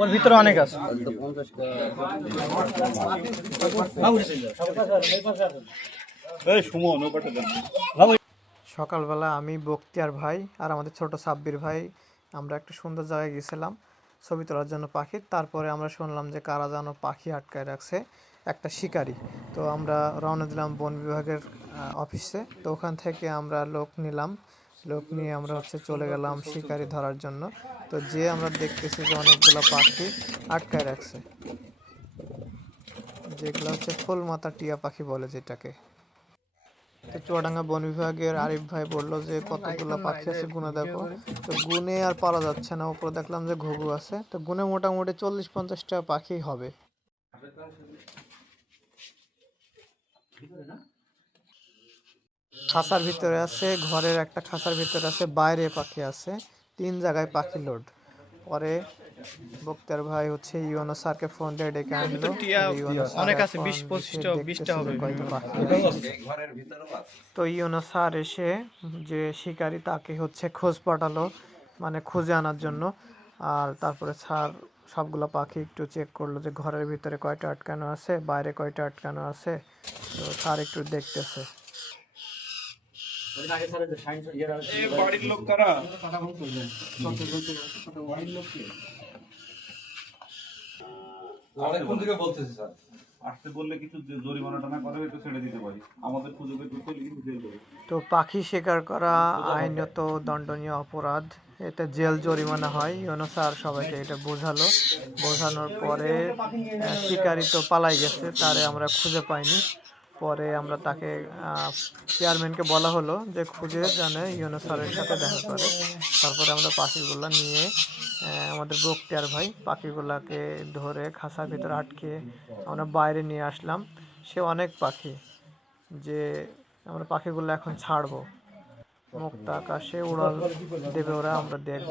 ওর ভিতরে অনেক আছে। সকালবেলা আমি বক্তিয়ার ভাই আর আমাদের ছোট সাব্বির ভাই আমরা একটা সুন্দর জায়গায় গেছিলাম ছবি তোলার জন্য পাখি। তারপরে আমরা শুনলাম যে কারা যেন পাখি আটকায় রাখছে একটা শিকারি। তো আমরা রওনা দিলাম বন বিভাগের অফিসে তো ওখান থেকে আমরা লোক নিলাম। লোক নিয়ে আমরা হচ্ছে চলে গেলাম শিকারি ধরার জন্য। তো যে আমরা দেখতেছি যে অনেকগুলো পাখি আটকায় রাখছে। যেগুলো হচ্ছে ফুল মাথা টিয়া পাখি বলে যেটাকে। তো চুয়াডাঙ্গা বন বিভাগের আরিফ ভাই বলল যে, কতগুলো পাখি আছে গুনে দেখো। তো গুনে আর পারা যাচ্ছে না। উপরে দেখলাম যে ঘুঘু আছে। তো গুনে মোটামুটি চল্লিশ পঞ্চাশটা পাখি হবে। খাঁচার ভিতরে আছে ঘরের একটা খাঁচার ভিতরে আছে বাইরে পাখি আছে তিন জায়গায় পাখি লোড। পরে বক্তার ভাই হচ্ছে ইউনো স্যারকে ফোন দিয়ে ডেকে আনলো। অনেক আছে বিশ পঁচিশটা বিশটা হবে। তো ইউনো স্যার এসে যে শিকারী তাকে হচ্ছে খোঁজ পাঠালো মানে খুঁজে আনার জন্য। আর তারপরে স্যার সবগুলো পাখি একটু চেক করল যে ঘরের ভিতরে কয়টা আটকানো আছে বাইরে কয়টা আটকানো আছে। তো স্যার একটু দেখতেছে। বাড়ির লোক কারা? অনেকক্ষণ থেকে বলতেছি স্যার। আসতে বললে কিছু যে জরিমানা করে একটু ছেড়ে দিতে পারি। আমাদের সুযোগে ঢুকতে কিন্তু জেল দেবে তো পাখি শিকার করা আইনত দণ্ডনীয় অপরাধ এটা জেল জরিমানা হয়। ইউনো স্যার সবাইকে এটা বোঝালো। বোঝানোর পরে শিকারি তো পালাই গেছে তারে আমরা খুঁজে পাইনি। পরে আমরা তাকে চেয়ারম্যানকে বলা হলো যে খুঁজে জানে ইউনো স্যারের সাথে দেখা করে। তারপরে আমরা পাখিগুলো নিয়ে আমাদের বক্তিয়ার ভাই পাখিগুলাকে ধরে খাঁচার ভিতরে আটকে আমরা বাইরে নিয়ে আসলাম। সে অনেক পাখি যে আমরা পাখিগুলো এখন ছাড়বো। মুক্ত আকাশে উড়াল দেবে ওরা, আমরা দেখব।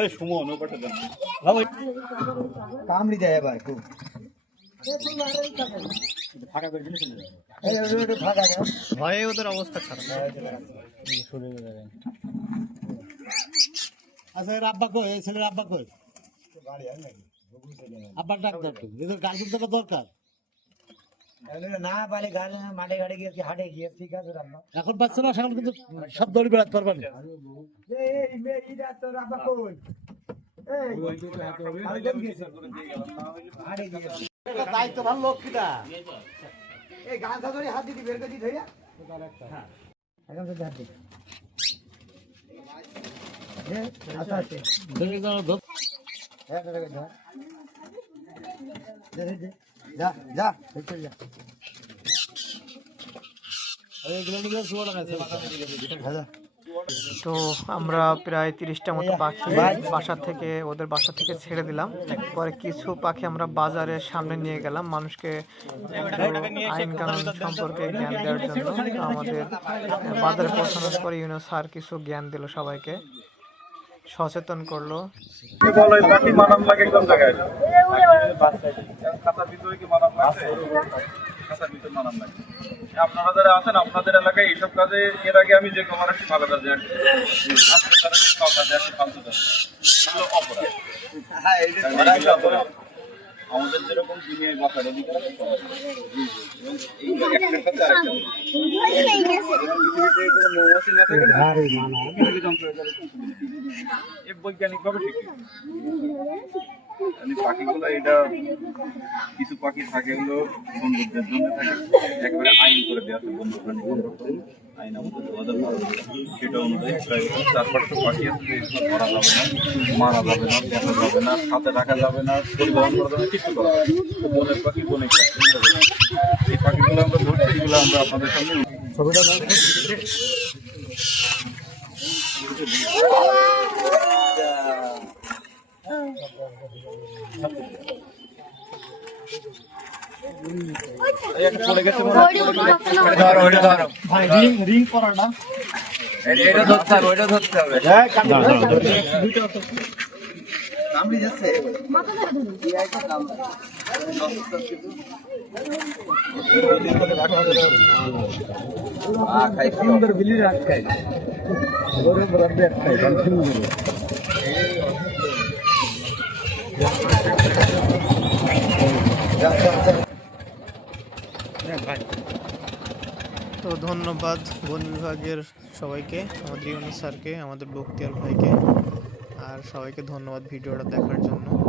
এই সুমন দেন। কামড়ি দেয় এবার খুব। ভয়ে ওদের অবস্থা খারাপ। আচ্ছা এর আব্বা কই? এই ছেলের আব্বা কই? আব্বার ডাক এদের গার্জেন দরকার। তাহলে না পালে গাড়ি মাঠে গাড়ি গিয়েছি হাটে গিয়ে ঠিক আছে রান্না এখন পাচ্ছে না সেখানে কিন্তু সব দড়ি বেড়াতে পারবেন এই মেয়েটা কই? গিয়েছে। গিয়েছে। দায়িত্ব ভালো লোক কিটা এই গাছ ধরে হাত দিদি বের করে দিই ধইরা এখন তো হাত দিই হ্যাঁ আচ্ছা আচ্ছা। ধর। হ্যাঁ ধরে ধর। যা যা যা। তো আমরা প্রায় তিরিশটা মতো পাখি বাসা থেকে ওদের বাসা থেকে ছেড়ে দিলাম। পরে কিছু পাখি আমরা বাজারের সামনে নিয়ে গেলাম মানুষকে আইন কানুন সম্পর্কে জ্ঞান দেওয়ার জন্য। আমাদের বাজারে পৌঁছানোর পরে ইউনো স্যার কিছু জ্ঞান দিল সবাইকে। সচেতন করল। খাতার ভিতরে কি মানাম লাগে খাতার ভিতরে লাগে আপনারা যারা আছেন আপনাদের এলাকায় এইসব কাজে এর আগে আমি যে কভার আসছি ভালো কাজে আসছি আজকে তারা যে কাজে ফালতু কাজে এগুলো অপরাধ। আমাদের যেরকম দুনিয়ায় বাঁচার অধিকার আছে সবার সাথে মানে এটা কিছু পাখি থাকে বন্ধুদের জন্য একবারে আইন করে দেওয়া আছে বন্ধু প্রাণী সংরক্ষণ সেটা অনুযায়ী চার পাঁচশো পাখি আছে ধরা যাবে না, মারা যাবে না দেখা যাবে না হাতে রাখা যাবে না, পরিবহন করা যাবে কিছু করা যাবে বনের পাখি বনে এই পাখিগুলো আমরা ধরছি আমরা আপনাদের সামনে। ছবিটা দাও। এই একটা পড়ে গেছে মনে হয়, পড়ে গেছে। ভাই রিং রিং করা না এটা ধরতে হবে ওইটা ধরতে হবে সুন্দর বিলি রাখাই ওরে করো তো ধন্যবাদ বন বিভাগের সবাইকে, আমাদের ইউনি স্যারকে, আমাদের বক্তিয়ার ভাইকে, আর সবাইকে ধন্যবাদ ভিডিওটা দেখার জন্য।